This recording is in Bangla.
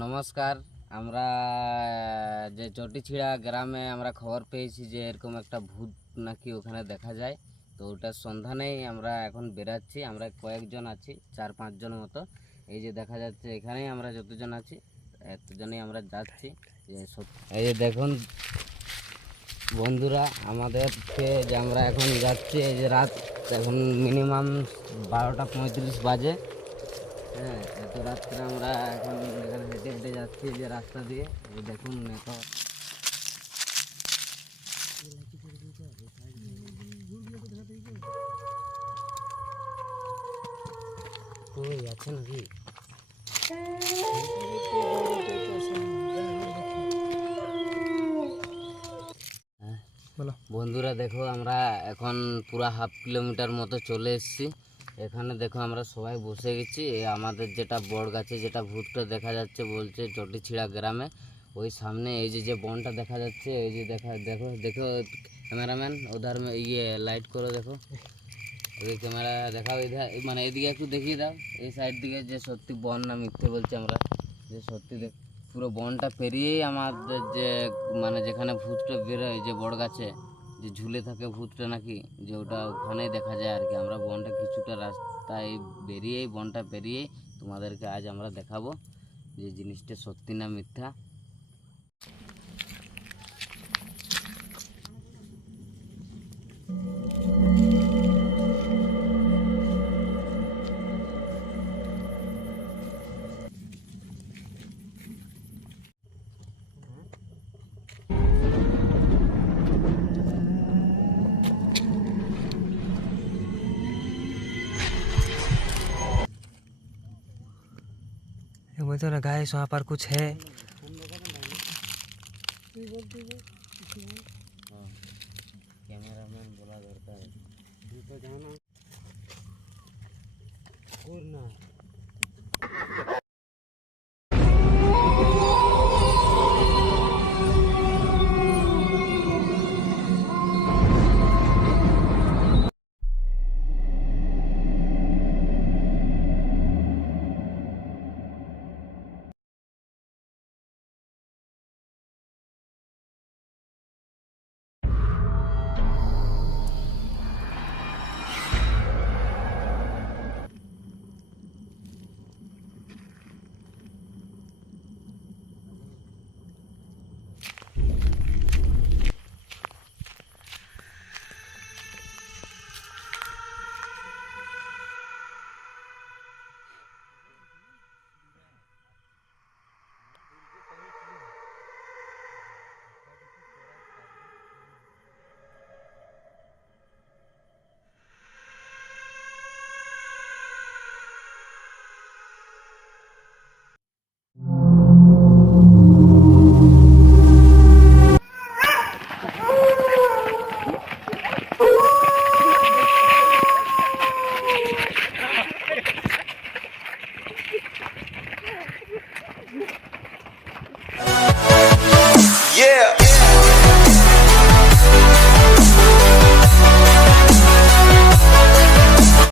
নমস্কার। আমরা যে চটিছিড়া গ্রামে আমরা খবর পেয়েছি যে এরকম একটা ভূত নাকি ওখানে দেখা যায়, তো ওটার সন্ধানেই আমরা এখন বেরাচ্ছি। আমরা কয়েকজন আছি, 4-5 জন মতো। এই যে দেখা যাচ্ছে এখানেই আমরা যতজন আছি এতজনেই আমরা যাচ্ছি। এই যে দেখুন বন্ধুরা, আমাদেরকে যে আমরা এখন যাচ্ছি, এই যে রাত এখন মিনিমাম 12টা 35 বাজে। হ্যাঁ, এত রাত্রে আমরা এখন এখানে হেঁটে হেঁটে যাচ্ছি যে রাস্তা দিয়ে। এই দেখুন এখন কই আছে নাকি? বন্ধুরা দেখো, আমরা এখন পুরা হাফ কিলোমিটার মতো চলে এসেছি। এখানে দেখো আমরা সবাই বসে গেছি। আমাদের যেটা বড় গাছে যেটা ভূতটা দেখা যাচ্ছে বলছে চটিছিড়া গ্রামে, ওই সামনে এই যে বনটা দেখা যাচ্ছে। এই যে দেখো দেখো ক্যামেরাম্যান, ওধার ইয়ে লাইট করো, দেখো ওই ক্যামেরা দেখাও, মানে এদিকে একটু দেখিয়ে দাও এই সাইড দিকে, যে সত্যি বন না মিথ্যে বলছি আমরা, যে সত্যি পুরো বনটা পেরিয়েই আমাদের যে মানে যেখানে ভূতটা বেরোয়, যে বড় গাছে যে ঝুলে থাকে ভূতটা নাকি, যে ওটা ওখানেই দেখা যায় আর কি। আমরা বনটা কিছুটা রাস্তায় বেরিয়েই, বনটা পেরিয়েই তোমাদেরকে আজ আমরা দেখাবো যে জিনিসটা সত্যি না মিথ্যা। बोलते ना गाइस, वहाँ पर कुछ है। ক্যামেরাম্যান বলা দরকার, তুই তো জানা